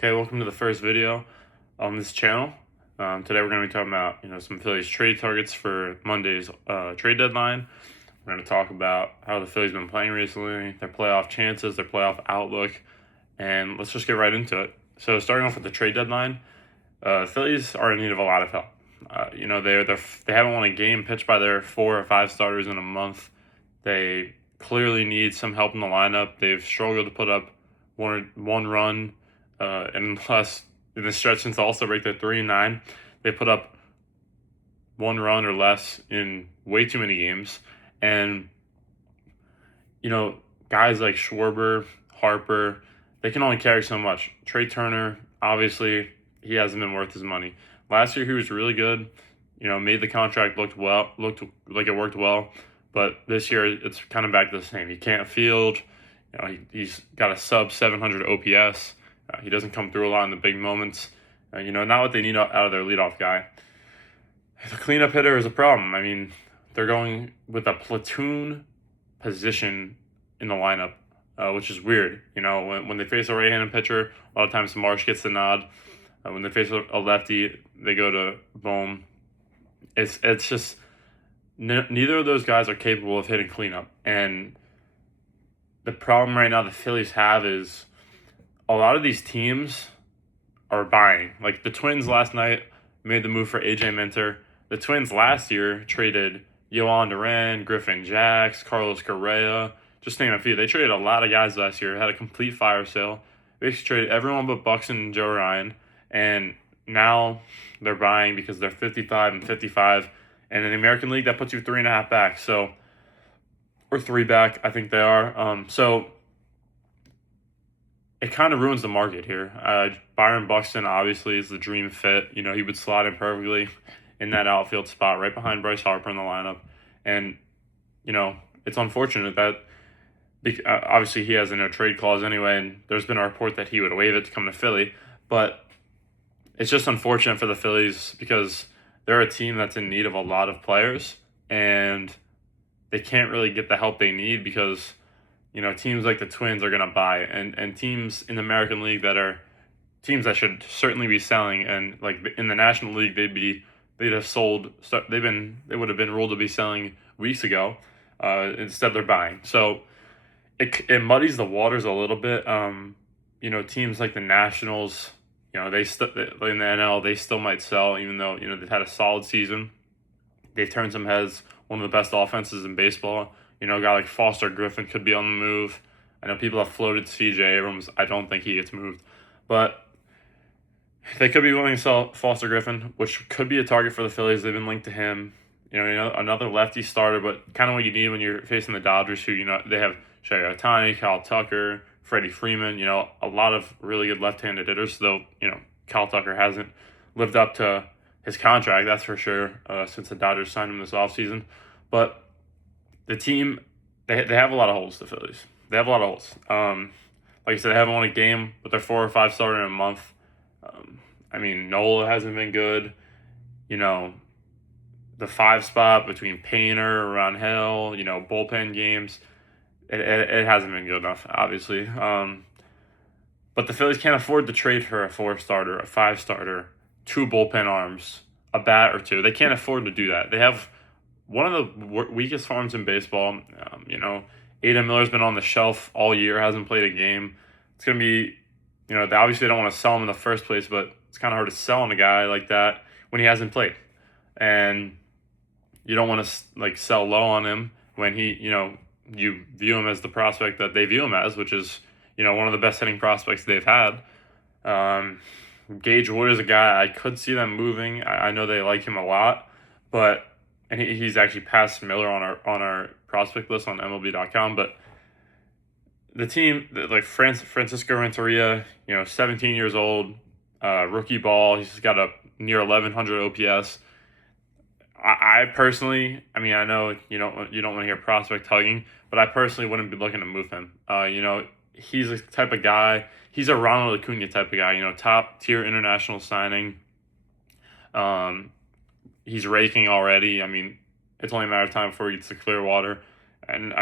Okay, welcome to the first video on this channel. Today we're going to be talking about some Phillies trade targets for Monday's trade deadline. We're going to talk about how the Phillies been playing recently, their playoff chances, their playoff outlook, and let's just get right into it. So starting off with the trade deadline, Phillies are in need of a lot of help. They haven't won a game pitched by their 4 or 5 starters in a month. They clearly need some help in the lineup. They've struggled to put up one run unless in the stretch since the All-Star break. They're 3-9. They put up one run or less in way too many games. And, guys like Schwarber, Harper, they can only carry so much. Trey Turner, obviously, he hasn't been worth his money. Last year, he was really good. Made the contract looked like it worked well. But this year, it's kind of back to the same. He can't field. He's got a sub 700 OPS. He doesn't come through a lot in the big moments. Not what they need out of their leadoff guy. The cleanup hitter is a problem. I mean, they're going with a platoon position in the lineup, which is weird. When they face a right-handed pitcher, a lot of times Marsh gets the nod. When they face a lefty, they go to Bohm. It's just neither of those guys are capable of hitting cleanup. And the problem right now the Phillies have is a lot of these teams are buying. Like the Twins last night made the move for AJ Minter. The Twins last year traded Yohan Duran, Griffin Jax, Carlos Correa, just name a few. They traded a lot of guys last year, had a complete fire sale. They basically traded everyone but Buxton and Joe Ryan. And now they're buying because they're 55 and 55. And in the American League, that puts you 3.5 back. Or 3 back, I think they are. So it kind of ruins the market here. Byron Buxton obviously is the dream fit. He would slot in perfectly in that outfield spot right behind Bryce Harper in the lineup. And, it's unfortunate that obviously he has a no trade clause anyway, and there's been a report that he would waive it to come to Philly. But it's just unfortunate for the Phillies because they're a team that's in need of a lot of players, and they can't really get the help they need because teams like the Twins are going to buy, and teams in the American League that are teams that should certainly be selling, and like in the National League they'd have sold. They would have been ruled to be selling weeks ago. Instead they're buying, so it muddies the waters a little bit. Teams like the Nationals, they in the NL they still might sell even though they've had a solid season. They've turned some heads. One of the best offenses in baseball. A guy like Foster Griffin could be on the move. I know people have floated C.J. Abrams. I don't think he gets moved. But they could be willing to sell Foster Griffin, which could be a target for the Phillies. They've been linked to him. Another lefty starter, but kind of what you need when you're facing the Dodgers, who, they have Shohei Ohtani, Kyle Tucker, Freddie Freeman, a lot of really good left-handed hitters, though, Kyle Tucker hasn't lived up to his contract, that's for sure, since the Dodgers signed him this offseason. But the team, they have a lot of holes, the Phillies. They have a lot of holes. Like I said, they haven't won a game with their 4 or 5 starter in a month. Nola hasn't been good. The 5 spot between Painter, Rangel, bullpen games, it hasn't been good enough, obviously. But the Phillies can't afford to trade for a 4 starter, a 5 starter, 2 bullpen arms, a bat or 2. They can't afford to do that. They have one of the weakest farms in baseball. Adam Miller's been on the shelf all year, hasn't played a game. It's going to be, they obviously don't want to sell him in the first place, but it's kind of hard to sell on a guy like that when he hasn't played. And you don't want to sell low on him when he, you view him as the prospect that they view him as, which is, one of the best hitting prospects they've had. Gage Wood is a guy I could see them moving. I know they like him a lot, but he's actually passed Miller on our prospect list on MLB.com. But the team, like Francisco Renteria, 17 years old, rookie ball. He's got a near 1,100 OPS. I personally, I know you don't want to hear prospect hugging, but I personally wouldn't be looking to move him. He's a type of guy. He's a Ronald Acuna type of guy. Top tier international signing. He's raking already. It's only a matter of time before he gets to Clearwater. And,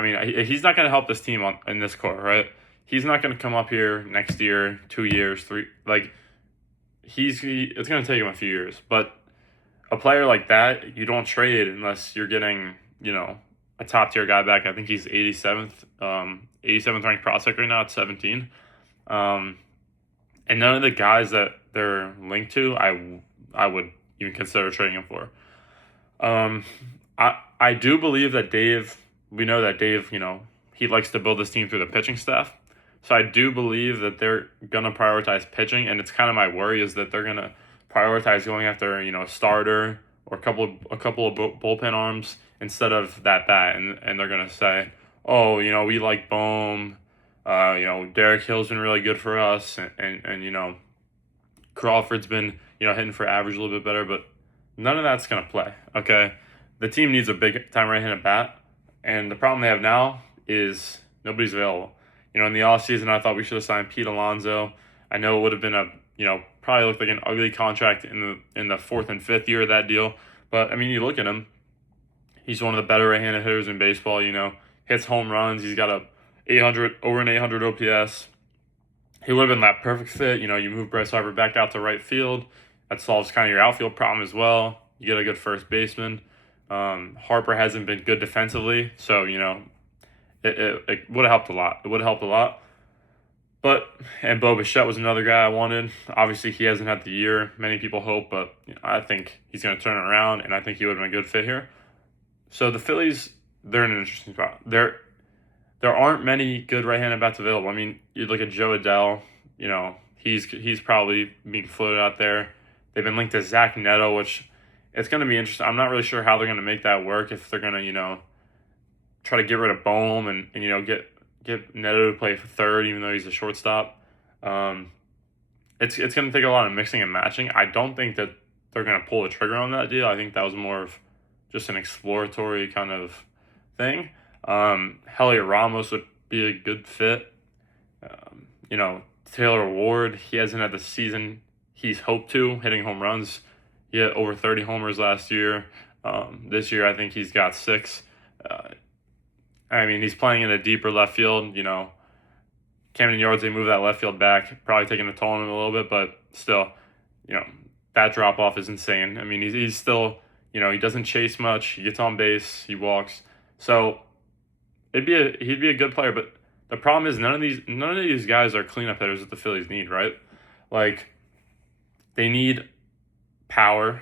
he's not going to help this team in this core, right? he's not going to come up here next year, 2 years, three. Like it's going to take him a few years. But a player like that, you don't trade unless you're getting, a top tier guy back. I think he's 87th ranked prospect right now at 17. Um, and none of the guys that they're linked to, I would even consider trading him for. I do believe that Dave. We know that Dave, he likes to build this team through the pitching staff. So I do believe that they're gonna prioritize pitching, and it's kind of my worry is that they're gonna prioritize going after a starter or a couple of bullpen arms instead of that bat, and they're gonna say, oh, we like Bohm, Derek Hill's been really good for us, and Crawford's been hitting for average a little bit better, but none of that's gonna play. Okay, the team needs a big time right-handed bat, and the problem they have now is nobody's available. In the offseason, I thought we should have signed Pete Alonso. I know it would have been probably looked like an ugly contract in the fourth and fifth year of that deal. But, I mean, you look at him, he's one of the better right-handed hitters in baseball, hits home runs. He's got over an 800 OPS. He would have been that perfect fit. You move Bryce Harper back out to right field. That solves kind of your outfield problem as well. You get a good first baseman. Harper hasn't been good defensively, so, it would have helped a lot. It would have helped a lot. And Bo Bichette was another guy I wanted. Obviously, he hasn't had the year many people hope, but I think he's going to turn it around, and I think he would have been a good fit here. So the Phillies, they're in an interesting spot. There aren't many good right-handed bats available. I mean, you look at Joe Adell, he's probably being floated out there. They've been linked to Zach Neto, which it's going to be interesting. I'm not really sure how they're going to make that work, if they're going to, try to get rid of Bohm and get Neto to play for third, even though he's a shortstop. It's going to take a lot of mixing and matching. I don't think that they're going to pull the trigger on that deal. I think that was more of just an exploratory kind of thing. Heliot Ramos would be a good fit. Taylor Ward, he hasn't had the season he's hoped to, hitting home runs. He had over 30 homers last year. This year, I think he's got 6. He's playing in a deeper left field. Camden Yards, they move that left field back, probably taking a toll on him a little bit, but still, that drop off is insane. He's still, he doesn't chase much. He gets on base, he walks. So he'd be a good player, but the problem is none of these guys are cleanup hitters that the Phillies need, right? Like, they need power.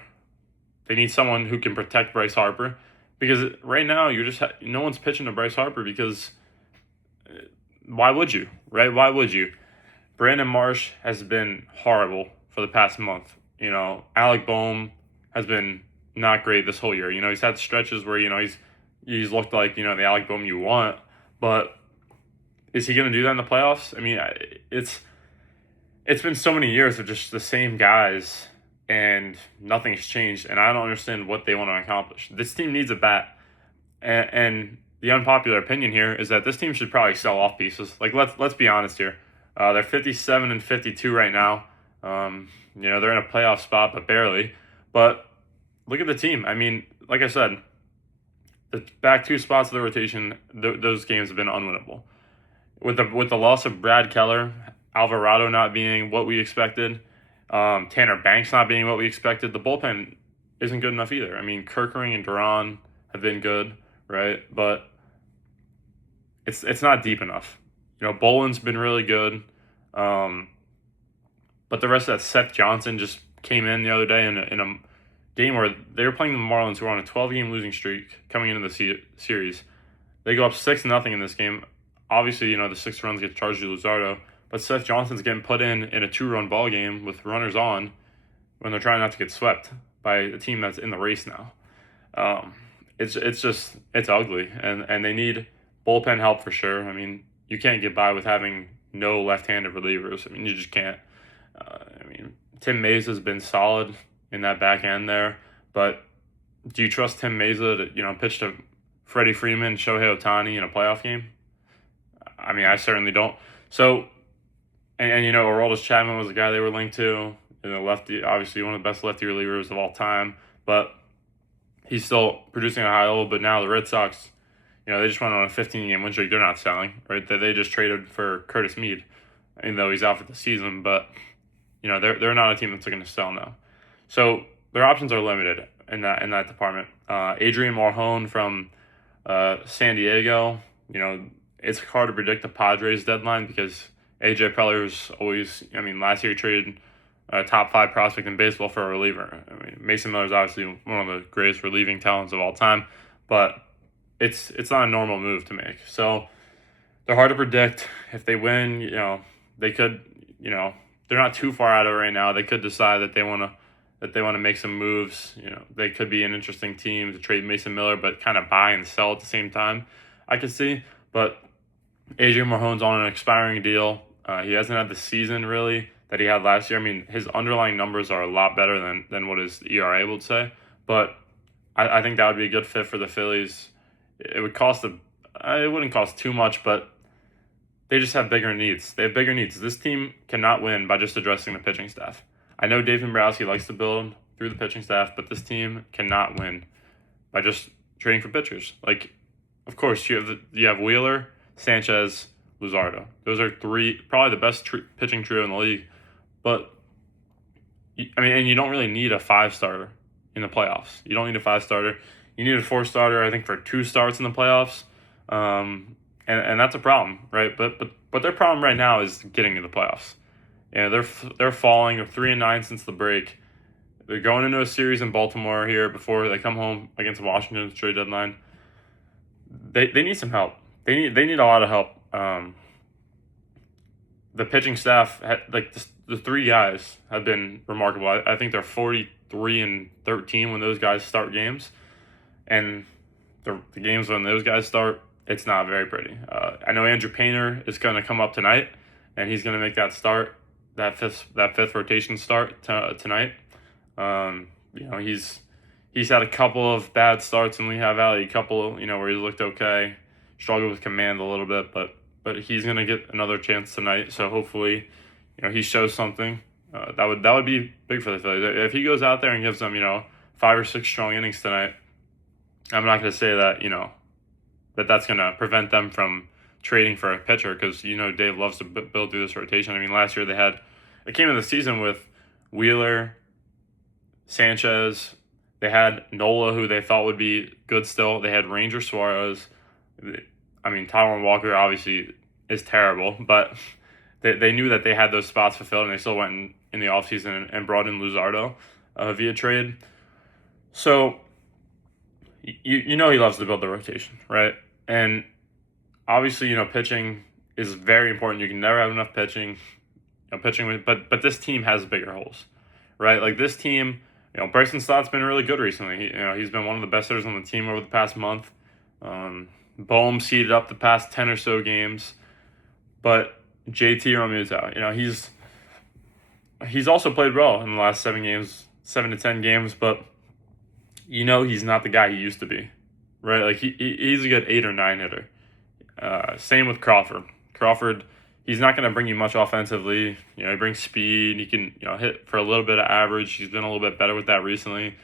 They need someone who can protect Bryce Harper. Because right now, no one's pitching to Bryce Harper because why would you, right? Why would you? Brandon Marsh has been horrible for the past month. Alec Bohm has been not great this whole year. He's had stretches where, he's looked like, the Alec Bohm you want. But is he going to do that in the playoffs? It's been so many years of just the same guys, and nothing's changed, and I don't understand what they want to accomplish. This team needs a bat, and the unpopular opinion here is that this team should probably sell off pieces. Like, let's be honest here. They're 57 and 52 right now. They're in a playoff spot, but barely. But look at the team. Like I said, the back 2 spots of the rotation, those games have been unwinnable. With the loss of Brad Keller, Alvarado not being what we expected, Tanner Banks not being what we expected, the bullpen isn't good enough either. Kerkering and Duran have been good, right? But it's not deep enough. Boland's been really good. But the rest of that, Seth Johnson just came in the other day in a game where they were playing the Marlins, who were on a 12-game losing streak coming into the series. They go up 6-0 in this game. Obviously, the 6 runs get charged to Luzardo. But Seth Johnson's getting put in a 2-run ball game with runners on when they're trying not to get swept by a team that's in the race now. It's ugly, and they need bullpen help for sure. You can't get by with having no left-handed relievers. You just can't. Tim Mesa has been solid in that back end there, but do you trust Tim Mesa to pitch to Freddie Freeman, Shohei Ohtani in a playoff game? I certainly don't. So. And Aroldis Chapman was the guy they were linked to. Lefty, obviously one of the best lefty relievers of all time. But he's still producing at a high level. But now the Red Sox, They just went on a 15-game win streak. They're not selling, right? They just traded for Curtis Mead, even though he's out for the season. But they're not a team that's going to sell now. So their options are limited in that department. Adrian Marhone from San Diego. It's hard to predict the Padres deadline because AJ Preller's always. Last year he traded a top 5 prospect in baseball for a reliever. Mason Miller's obviously one of the greatest relieving talents of all time, but it's not a normal move to make. So they're hard to predict. If they win, they could, they're not too far out of it right now. They could decide that they want to make some moves. They could be an interesting team to trade Mason Miller, but kind of buy and sell at the same time. I could see, but Adrian Marhone's on an expiring deal. He hasn't had the season really that he had last year. His underlying numbers are a lot better than what his ERA would say, but I think that would be a good fit for the Phillies. It wouldn't cost too much, but they just have bigger needs. They have bigger needs. This team cannot win by just addressing the pitching staff. I know Dave Dombrowski likes to build through the pitching staff, but this team cannot win by just trading for pitchers. Of course, you have Wheeler, Sanchez, Luzardo. Those are probably the best pitching trio in the league. But and you don't really need a 5-starter in the playoffs. You don't need a 5-starter. You need a 4-starter, I think, for 2 starts in the playoffs. And that's a problem, right? But their problem right now is getting to the playoffs. They're falling. They're 3-9 since the break. They're going into a series in Baltimore here before they come home against Washington at the trade deadline. They need some help. They need a lot of help. The pitching staff, the 3 guys have been remarkable. I think they're 43-13 when those guys start games, and the games when those guys start, it's not very pretty. I know Andrew Painter is going to come up tonight, and he's going to make that start, that fifth rotation start tonight. He's had a couple of bad starts in Lehigh Valley, a couple where he's looked okay, struggled with command a little bit, but he's going to get another chance tonight. So hopefully, he shows something. That would be big for the Phillies. If he goes out there and gives them 5 or 6 strong innings tonight, I'm not going to say that that's going to prevent them from trading for a pitcher, because Dave loves to build through this rotation. Last year they came in the season with Wheeler, Sanchez. They had Nola, who they thought would be good still. They had Ranger Suarez. Taijuan Walker obviously is terrible, but they knew that they had those spots fulfilled, and they still went in the offseason and brought in Luzardo via trade. So he loves to build the rotation, right? And obviously, pitching is very important. You can never have enough pitching. But this team has bigger holes, right? This team, Bryson Stott's been really good recently. He's been one of the best hitters on the team over the past month. Bohm seeded up the past 10 or so games, but JT Realmuto, he's also played well in the last 7 to 10 games, but he's not the guy he used to be, right? He's a good 8 or 9 hitter. Same with Crawford. Crawford, he's not going to bring you much offensively. He brings speed. He can hit for a little bit of average. He's been a little bit better with that recently.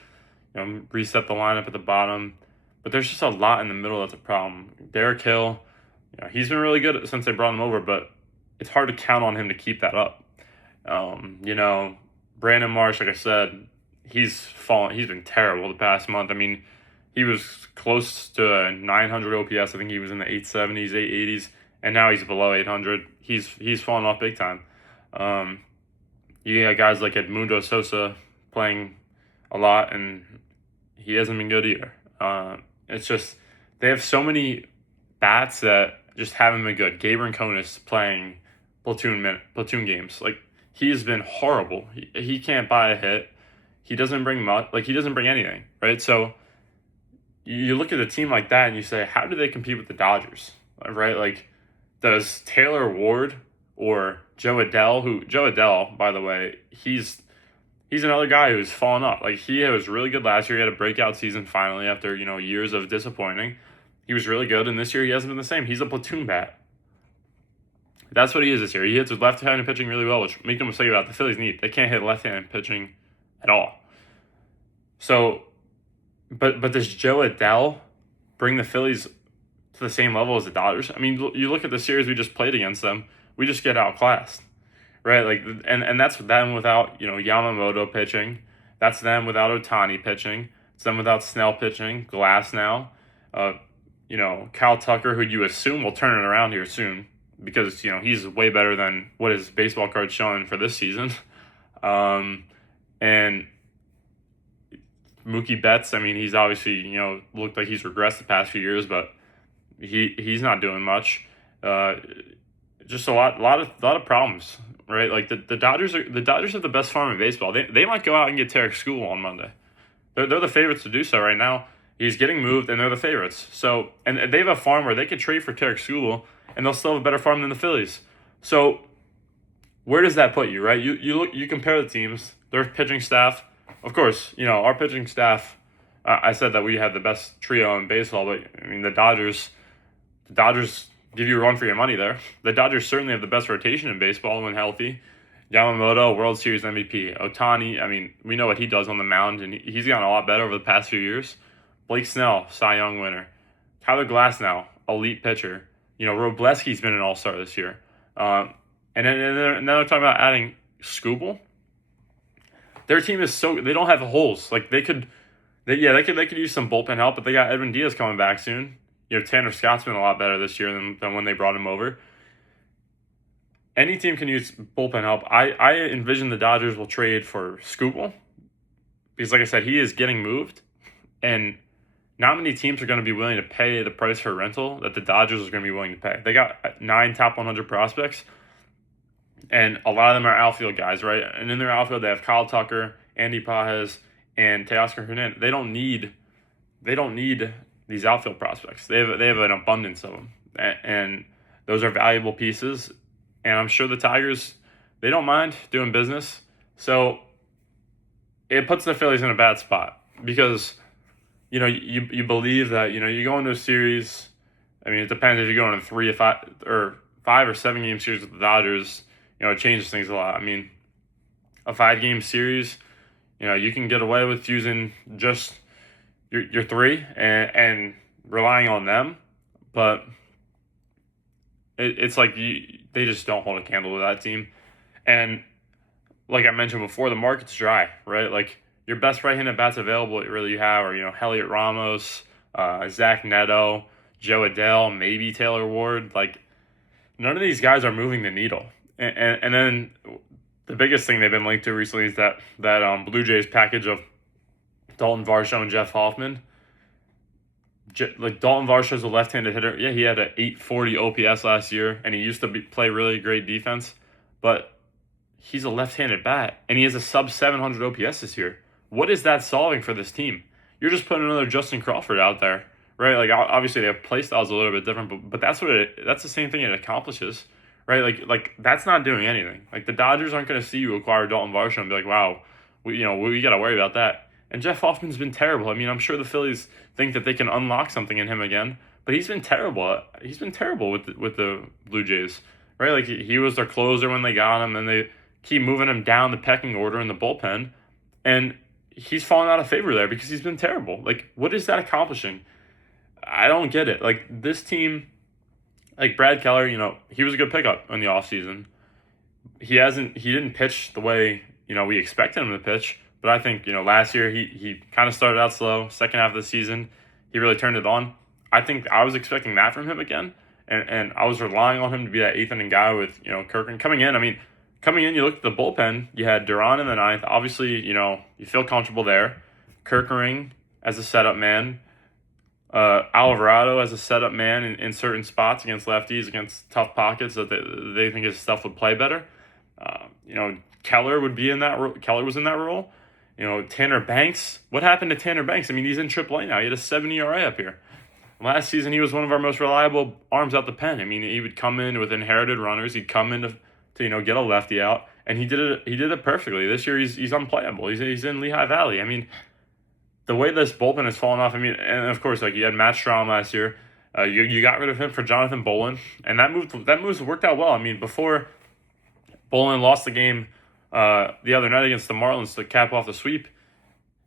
Reset the lineup at the bottom. But there's just a lot in the middle that's a problem. Derek Hill, he's been really good since they brought him over, but it's hard to count on him to keep that up. Brandon Marsh, like I said, he's fallen. He's been terrible the past month. He was close to a 900 OPS. I think he was in the 870s, 880s, and now he's below 800. He's fallen off big time. You got guys like Edmundo Sosa playing a lot, and he hasn't been good either. It's just they have so many bats that just haven't been good. Gabe Rinconis playing platoon games. He's been horrible. He can't buy a hit. He doesn't bring much. He doesn't bring anything, right? So you look at a team like that and you say, how do they compete with the Dodgers, right? Does Taylor Ward or Joe Adele, by the way, he's another guy who's fallen off. He was really good last year. He had a breakout season finally after, years of disappointing. He was really good, and this year he hasn't been the same. He's a platoon bat. That's what he is this year. He hits with left-handed pitching really well, which make no mistake about it, the Phillies need. They can't hit left-handed pitching at all. So, but does Joe Adele bring the Phillies to the same level as the Dodgers. I mean, you look at the series we just played against them, we just get outclassed, right? Like, and that's them without, Yamamoto pitching. That's them without Ohtani pitching. It's them without Snell pitching. Glass now. Uh, Cal Tucker, who you assume will turn it around here soon because, he's way better than what his baseball card's showing for this season. And Mookie Betts, I mean, he's obviously, looked like he's regressed the past few years, but he's not doing much. Just a lot of problems, right? Like the Dodgers have the best farm in baseball. They might go out and get Tarek School on Monday. They're the favorites to do so right now. He's getting moved, and they're the favorites. So, and they have a farm where they could trade for Tarek School, and they'll still have a better farm than the Phillies. So, where does that put you, right? You compare the teams, their pitching staff. Of course, our pitching staff. I said that we had the best trio in baseball, but I mean the Dodgers give you a run for your money there. The Dodgers certainly have the best rotation in baseball when healthy. Yamamoto, World Series MVP. Ohtani, I mean, we know what he does on the mound, and he's gotten a lot better over the past few years. Blake Snell, Cy Young winner. Tyler Glasnow, elite pitcher. Robleski's been an all-star this year. And then they're talking about adding Skubal. Their team is they don't have holes. Like they could use some bullpen help, but they got Edwin Diaz coming back soon. Tanner Scott's been a lot better this year than when they brought him over. Any team can use bullpen help. I envision the Dodgers will trade for Skubal because, like I said, he is getting moved, and not many teams are going to be willing to pay the price for rental that the Dodgers are going to be willing to pay. They got 9 top 100 prospects, and a lot of them are outfield guys, right? And in their outfield, they have Kyle Tucker, Andy Pajes, and Teoscar Hernandez. They don't need these outfield prospects. They have an abundance of them, and those are valuable pieces. And I'm sure the Tigers, they don't mind doing business. So it puts the Phillies in a bad spot because, you believe that, you go into a series. I mean, it depends if you go into 3 or 5 or 7 game series with the Dodgers, it changes things a lot. I mean, a 5-game series, you can get away with using just your 3 and relying on them. But it's like they just don't hold a candle to that team. And like I mentioned before, the market's dry, right? Like your best right-handed bats available you have are, Heliot Ramos, Zach Neto, Joe Adele, maybe Taylor Ward. Like none of these guys are moving the needle. And then the biggest thing they've been linked to recently is that Blue Jays package of Dalton Varsho and Jeff Hoffman. Dalton Varsho's a left-handed hitter. Yeah, he had an 840 OPS last year, and he used to play really great defense. But he's a left-handed bat, and he has a sub-700 OPS this year. What is that solving for this team? You're just putting another Justin Crawford out there, right? Like obviously their play style's a little bit different, but that's that's the same thing it accomplishes, right? Like that's not doing anything. Like the Dodgers aren't going to see you acquire Dalton Varsho and be like, wow, we got to worry about that. And Jeff Hoffman's been terrible. I mean, I'm sure the Phillies think that they can unlock something in him again, but he's been terrible. He's been terrible with the Blue Jays, right? Like he was their closer when they got him, and they keep moving him down the pecking order in the bullpen, and he's fallen out of favor there because he's been terrible. Like, what is that accomplishing? I don't get it. Like this team, like Brad Keller, he was a good pickup in the offseason. He didn't pitch the way we expected him to pitch. But I think, last year he kind of started out slow. Second half of the season, he really turned it on. I think I was expecting that from him again. And I was relying on him to be that 8th inning guy with, Kirkland coming in. I mean, you look at the bullpen, you had Duran in the 9th. Obviously, you feel comfortable there. Kirkering as a setup man. Alvarado as a setup man in certain spots against lefties, against tough pockets that they think his stuff would play better. Keller would be in that role. Keller was in that role. Tanner Banks. What happened to Tanner Banks? I mean, he's in AAA now. He had a 7 ERA up here. Last season, he was one of our most reliable arms out the pen. I mean, he would come in with inherited runners. He'd come in to get a lefty out, and he did it perfectly. This year, he's unplayable. He's in Lehigh Valley. I mean, the way this bullpen has fallen off. I mean, and of course, like you had Matt Strahm last year. You got rid of him for Jonathan Bolin, and that move worked out well. I mean, before Bolin lost the game the other night against the Marlins to cap off the sweep,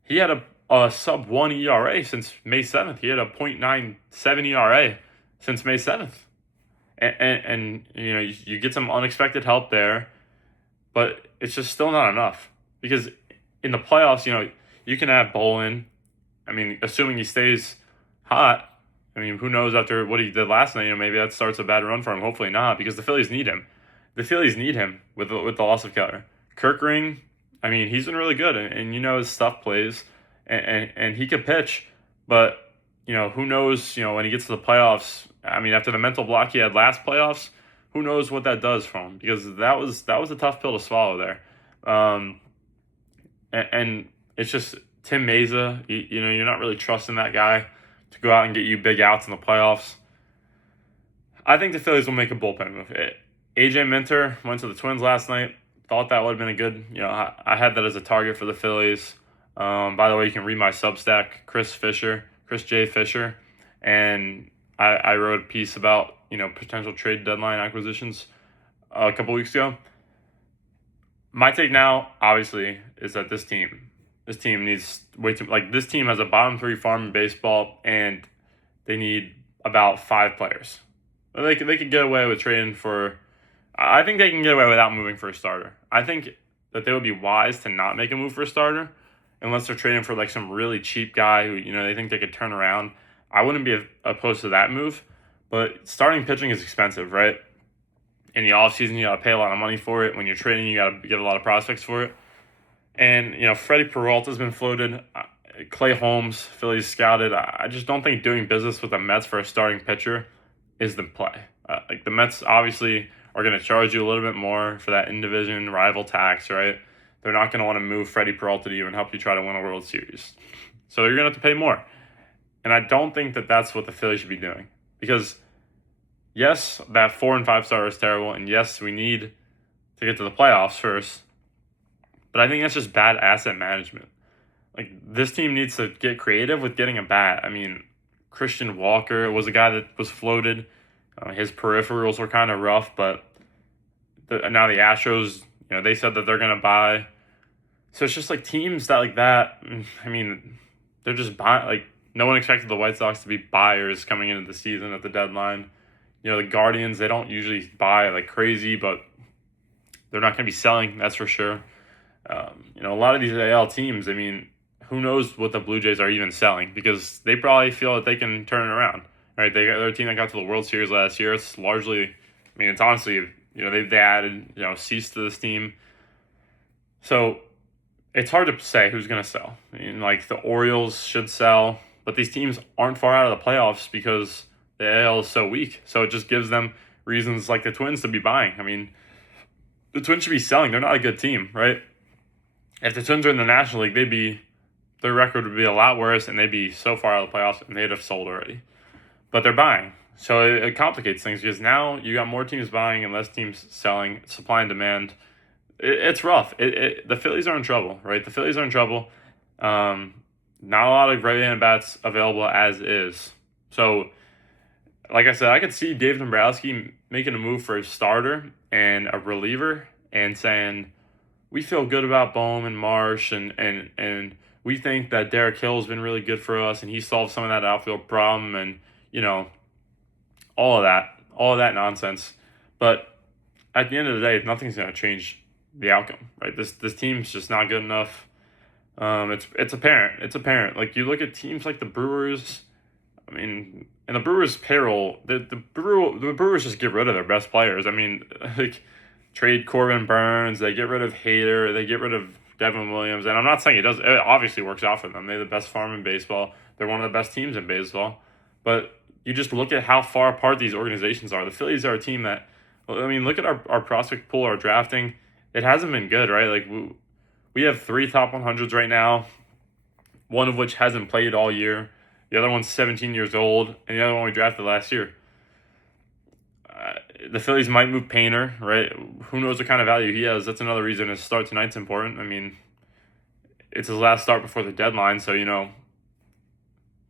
he had a sub-1 ERA since May 7th. He had a .97 ERA since May 7th. And you get some unexpected help there, but it's just still not enough because in the playoffs, you can have Bolin. I mean, assuming he stays hot. I mean, who knows after what he did last night? Maybe that starts a bad run for him. Hopefully not, because the Phillies need him. The Phillies need him with the loss of Keller. Kirkring, I mean, he's been really good, and his stuff plays, and he could pitch, but who knows? When he gets to the playoffs, I mean, after the mental block he had last playoffs, who knows what that does for him? Because that was a tough pill to swallow there, and it's just Tim Meza. You're not really trusting that guy to go out and get you big outs in the playoffs. I think the Phillies will make a bullpen move. AJ Minter went to the Twins last night. Thought that would have been a good, I had that as a target for the Phillies. By the way, you can read my Substack, Chris J. Fisher, and I wrote a piece about, potential trade deadline acquisitions a couple weeks ago. My take now, obviously, is that this team needs way too, this team has a bottom 3 farm in baseball, and they need about 5 players. They could get away with trading for. I think they can get away without moving for a starter. I think that they would be wise to not make a move for a starter unless they're trading for some really cheap guy who they think they could turn around. I wouldn't be opposed to that move, but starting pitching is expensive, right? In the offseason, you got to pay a lot of money for it. When you're trading, you got to get a lot of prospects for it. And Freddie Peralta's been floated. Clay Holmes, Phillies scouted. I just don't think doing business with the Mets for a starting pitcher is the play. The Mets obviously are going to charge you a little bit more for that in-division rival tax, right? They're not going to want to move Freddie Peralta to you and help you try to win a World Series. So you're going to have to pay more. And I don't think that that's what the Phillies should be doing. Because, yes, that 4 and 5 star is terrible. And, yes, we need to get to the playoffs first. But I think that's just bad asset management. This team needs to get creative with getting a bat. I mean, Christian Walker was a guy that was floated. His peripherals were kind of rough, but now the Astros, they said that they're going to buy. So it's just teams that. I mean, they're just buying. No one expected the White Sox to be buyers coming into the season at the deadline. The Guardians, they don't usually buy crazy, but they're not going to be selling, that's for sure. A lot of these AL teams, I mean, who knows what the Blue Jays are even selling, because they probably feel that they can turn it around. Right, they're a team that got to the World Series last year. It's largely, I mean, it's honestly, they added, Cease to this team. So it's hard to say who's going to sell. I mean, the Orioles should sell, but these teams aren't far out of the playoffs because the AL is so weak. So it just gives them reasons like the Twins to be buying. I mean, the Twins should be selling. They're not a good team, right? If the Twins are in the National League, their record would be a lot worse, and they'd be so far out of the playoffs, and they'd have sold already. But they're buying. So it complicates things because now you got more teams buying and less teams selling, supply and demand. It's rough. The Phillies are in trouble, right? The Phillies are in trouble. Not a lot of right-handed bats available as is. So, like I said, I could see Dave Dombrowski making a move for a starter and a reliever and saying, we feel good about Bohm and Marsh and we think that Derek Hill has been really good for us and he solved some of that outfield problem and all of that nonsense. But at the end of the day, nothing's going to change the outcome, right? This team's just not good enough. It's apparent. It's apparent. You look at teams like the Brewers. I mean, and the Brewers' payroll, the Brewers just get rid of their best players. I mean, trade Corbin Burns, they get rid of Hader, they get rid of Devin Williams, and I'm not saying it doesn't. It obviously works out for them. They're the best farm in baseball. They're one of the best teams in baseball, but you just look at how far apart these organizations are. The Phillies are a team that, I mean, look at our prospect pool, our drafting. It hasn't been good, right? We have 3 top 100s right now, one of which hasn't played all year. The other one's 17 years old, and the other one we drafted last year. The Phillies might move Painter, right? Who knows what kind of value he has. That's another reason his start tonight's important. I mean, it's his last start before the deadline, so,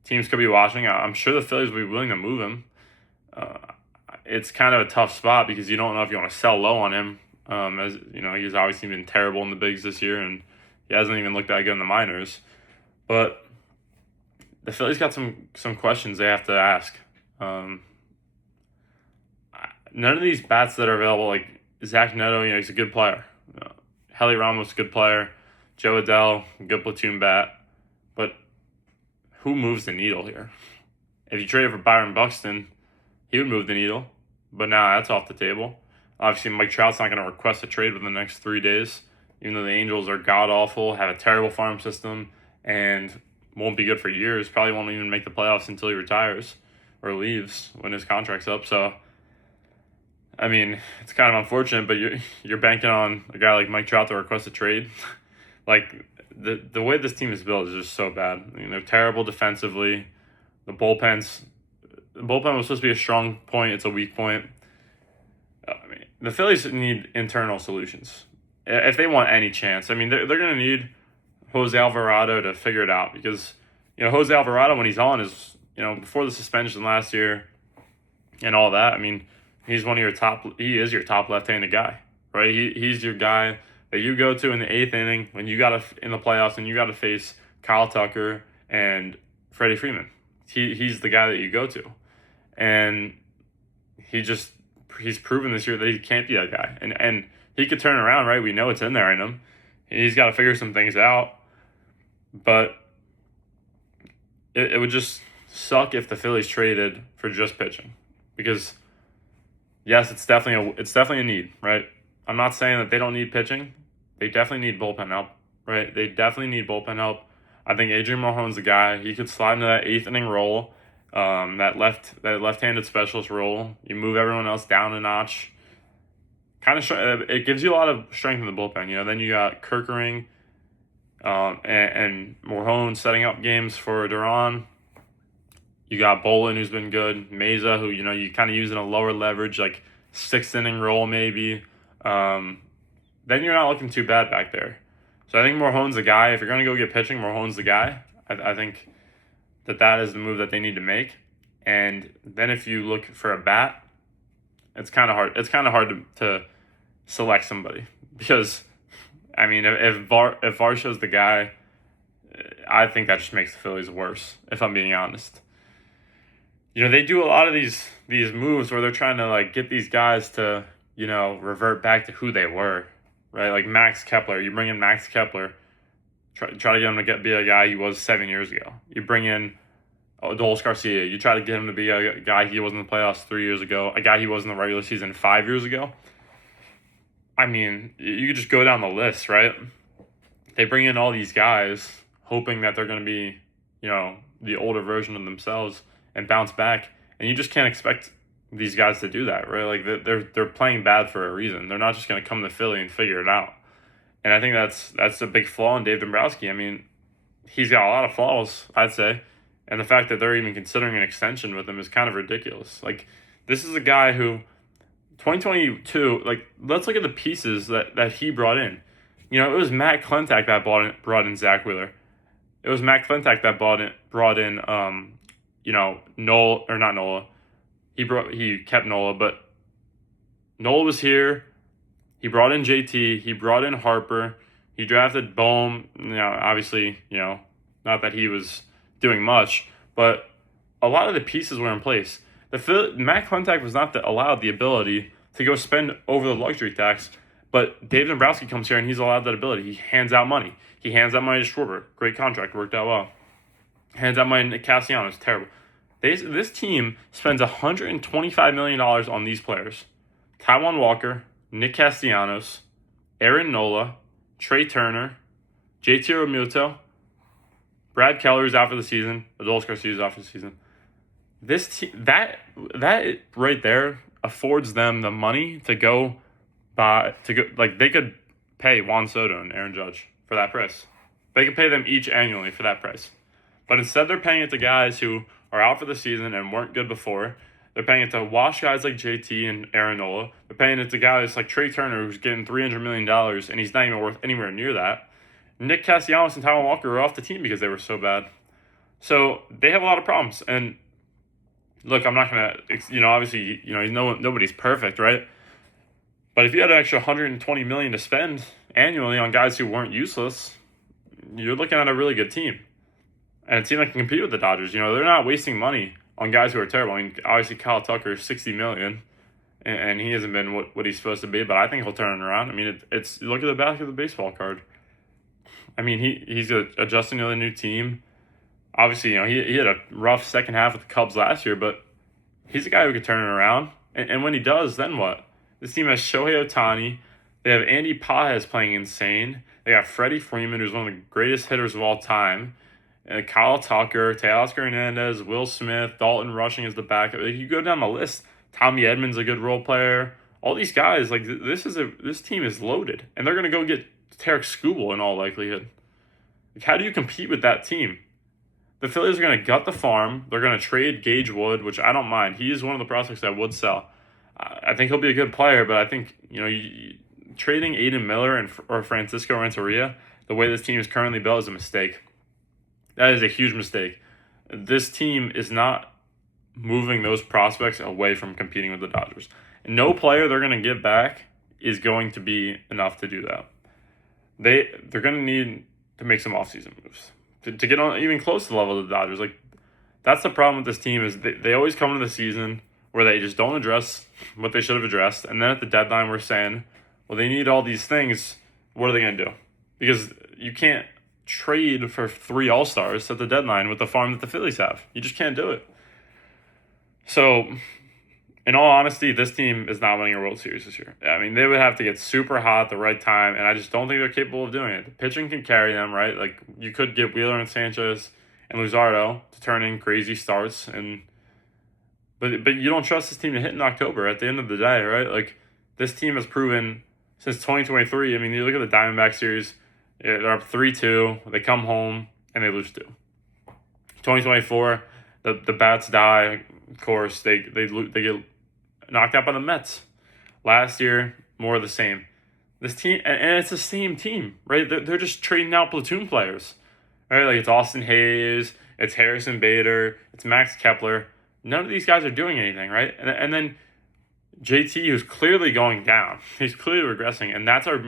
teams could be watching. I'm sure the Phillies will be willing to move him. It's kind of a tough spot because you don't know if you want to sell low on him. As he's obviously been terrible in the bigs this year, and he hasn't even looked that good in the minors. But the Phillies got some questions they have to ask. none of these bats that are available, like Zach Neto, he's a good player. Heli Ramos, good player. Joe Adell, good platoon bat. But who moves the needle here? If you traded for Byron Buxton, he would move the needle. But now that's off the table. Obviously, Mike Trout's not going to request a trade within the next 3 days, even though the Angels are god-awful, have a terrible farm system, and won't be good for years. Probably won't even make the playoffs until he retires or leaves when his contract's up. So, I mean, it's kind of unfortunate, but you're banking on a guy like Mike Trout to request a trade. Like, the way this team is built is just so bad. I mean, they're terrible defensively. The bullpen was supposed to be a strong point. It's a weak point. I mean, the Phillies need internal solutions if they want any chance. I mean, they're going to need Jose Alvarado to figure it out because, Jose Alvarado, when he's on, is, before the suspension last year and all that, I mean, he is your top left-handed guy, right? He's your guy that you go to in the 8th inning when you got to, in the playoffs, and you got to face Kyle Tucker and Freddie Freeman. He's the guy that you go to. And he's proven this year that he can't be that guy. And he could turn around, right? We know it's in there in him. He's got to figure some things out. But it would just suck if the Phillies traded for just pitching. Because, yes, it's definitely a need, right? I'm not saying that they don't need pitching. They definitely need bullpen help, right? They definitely need bullpen help. I think Adrian Morejon's the guy. He could slide into that 8th inning role. That left-handed specialist role. You move everyone else down a notch. It gives you a lot of strength in the bullpen. Then you got Kerkering and Morejon setting up games for Duran. You got Bolin, who's been good. Meza, who you kind of use in a lower leverage, like 6th inning role maybe. Then you're not looking too bad back there. So I think Morejon's the guy. If you're going to go get pitching, Morejon's the guy. I think that is the move that they need to make. And then if you look for a bat, it's kind of hard. It's kind of hard to select somebody because, I mean, if Varsho's the guy, I think that just makes the Phillies worse, if I'm being honest. They do a lot of these moves where they're trying to get these guys to, revert back to who they were, right? Like Max Kepler. You bring in Max Kepler, try to get him to be a guy he was 7 years ago. You bring in Adolis Garcia. You try to get him to be a guy he was in the playoffs 3 years ago, a guy he was in the regular season 5 years ago. I mean, you could just go down the list, right? They bring in all these guys hoping that they're going to be, the older version of themselves and bounce back. And you just can't expect these guys to do that, right? Like they're playing bad for a reason. They're not just going to come to Philly and figure it out. And I think that's a big flaw in Dave Dombrowski. I mean, he's got a lot of flaws, I'd say. And the fact that they're even considering an extension with him is kind of ridiculous. Like, this is a guy who, 2022, let's look at the pieces that he brought in. It was Matt Klentak that brought in Zach Wheeler. It was Matt Klentak that brought in Nola, or not Nola. He kept Nola, but Nola was here. He brought in JT. He brought in Harper. He drafted Bohm. Obviously, not that he was doing much, but a lot of the pieces were in place. Matt Klentak was not allowed the ability to go spend over the luxury tax, but Dave Dombrowski comes here and he's allowed that ability. He hands out money. He hands out money to Schwarber. Great contract, worked out well. Hands out money to Castellanos, terrible. This team spends $125 million on these players. Taijuan Walker, Nick Castellanos, Aaron Nola, Trey Turner, JT Realmuto, Brad Keller's out for the season. Adolis Garcia's out for the season. That right there affords them the money to go they could pay Juan Soto and Aaron Judge for that price. They could pay them each annually for that price. But instead they're paying it to guys who are out for the season and weren't good before. They're paying it to wash guys like JT and Aaron Nola. They're paying it to guys like Trey Turner, who's getting $300 million, and he's not even worth anywhere near that. Nick Castellanos and Taijuan Walker were off the team because they were so bad. So they have a lot of problems. And look, I'm not going to, obviously, nobody's perfect, right? But if you had an extra $120 million to spend annually on guys who weren't useless, you're looking at a really good team. And a team that can compete with the Dodgers. They're not wasting money on guys who are terrible. I mean, obviously Kyle Tucker is $60 million, and he hasn't been what he's supposed to be. But I think he'll turn it around. I mean, it's look at the back of the baseball card. I mean, he's adjusting to the new team. Obviously, he had a rough second half with the Cubs last year, but he's a guy who could turn it around. And when he does, then what? This team has Shohei Ohtani. They have Andy Pages playing insane. They got Freddie Freeman, who's one of the greatest hitters of all time. Kyle Tucker, Teoscar Hernandez, Will Smith, Dalton Rushing is the backup. You go down the list. Tommy Edmonds, a good role player. All these guys, like this team is loaded, and they're gonna go get Tarek Skubal in all likelihood. Like, how do you compete with that team? The Phillies are going to gut the farm. They're going to trade Gage Wood, which I don't mind. He is one of the prospects I would sell. I think he'll be a good player, but I think trading Aiden Miller or Francisco Renteria, the way this team is currently built, is a mistake. That is a huge mistake. This team is not moving those prospects away from competing with the Dodgers. And no player they're going to get back is going to be enough to do that. They're going to need to make some offseason moves to get on even close to the level of the Dodgers. Like, that's the problem with this team is they always come into the season where they just don't address what they should have addressed. And then at the deadline, we're saying, well, they need all these things. What are they going to do? Because you can't trade for 3 All-Stars at the deadline with the farm that the Phillies have. You just can't do it. So, in all honesty, this team is not winning a World Series this year. I mean, they would have to get super hot at the right time, and I just don't think they're capable of doing it. The pitching can carry them, right? Like, you could get Wheeler and Sanchez and Luzardo to turn in crazy starts, but you don't trust this team to hit in October at the end of the day, right? Like, this team has proven since 2023. I mean, you look at the Diamondback series, they're up 3-2. They come home, and they lose 2. 2024, the bats die. Of course, they get knocked out by the Mets. Last year, more of the same. This team, and it's the same team, right? They're just trading out platoon players, right? Like, it's Austin Hayes, it's Harrison Bader, it's Max Kepler. None of these guys are doing anything, right? And then JT, who's clearly going down, he's clearly regressing, and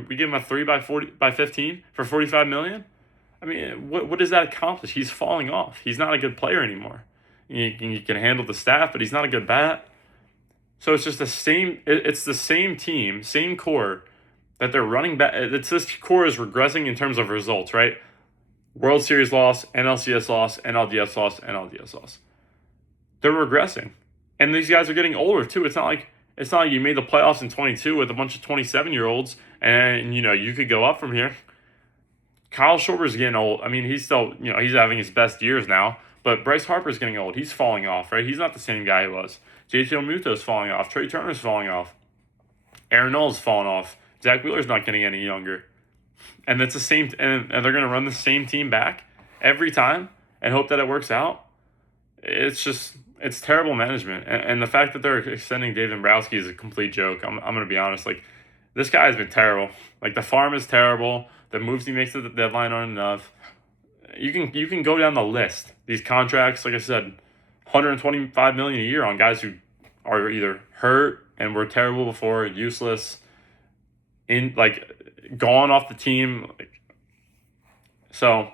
we give him a 3/15 for $45 million. I mean, what does that accomplish? He's falling off. He's not a good player anymore. He can handle the staff, but he's not a good bat. So it's just the same. It's the same team, same core that they're running back. This core is regressing in terms of results, right? World Series loss, NLCS loss, NLDS loss, NLDS loss. They're regressing, and these guys are getting older too. It's not like you made the playoffs in 22 with a bunch of 27-year-olds, and you could go up from here. Kyle Schwarber's getting old. I mean, he's still he's having his best years now, but Bryce Harper's getting old. He's falling off, right? He's not the same guy he was. JT Realmuto's falling off. Trey Turner's falling off. Aaron Nola's falling off. Zach Wheeler's not getting any younger. And it's the same, and they're going to run the same team back every time and hope that it works out. It's terrible management. And the fact that they're extending Dave Dombrowski is a complete joke. I'm going to be honest. Like, this guy has been terrible. Like, the farm is terrible. The moves he makes at the deadline aren't enough. You can go down the list. These contracts, like I said, $125 million a year on guys who are either hurt and were terrible before, useless, gone off the team. So,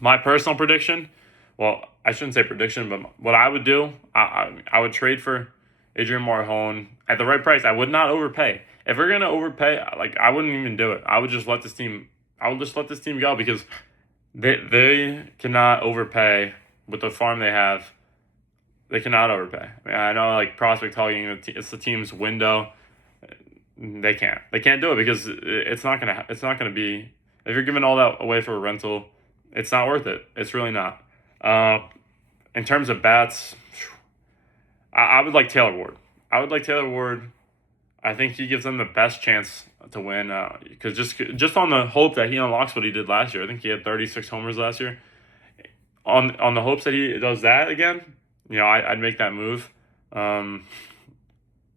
my personal prediction, well, I shouldn't say prediction, but what I would do, I would trade for Adrian Marjon at the right price. I would not overpay. If we're gonna overpay, I wouldn't even do it. I would just let this team go because they cannot overpay with the farm they have. They cannot overpay. I mean, I know prospect hugging, it's the team's window. They can't do it because it's not gonna be, if you're giving all that away for a rental, it's not worth it. It's really not. In terms of bats, I would like Taylor Ward. I think he gives them the best chance to win because just on the hope that he unlocks what he did last year. I think he had 36 homers last year. On the hopes that he does that again, I'd make that move. So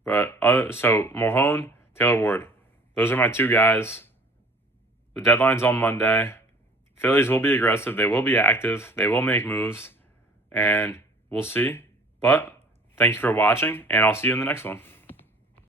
Marjon, Taylor Ward, those are my 2 guys. The deadline's on Monday. Phillies will be aggressive. They will be active. They will make moves, and we'll see. But thank you for watching, and I'll see you in the next one.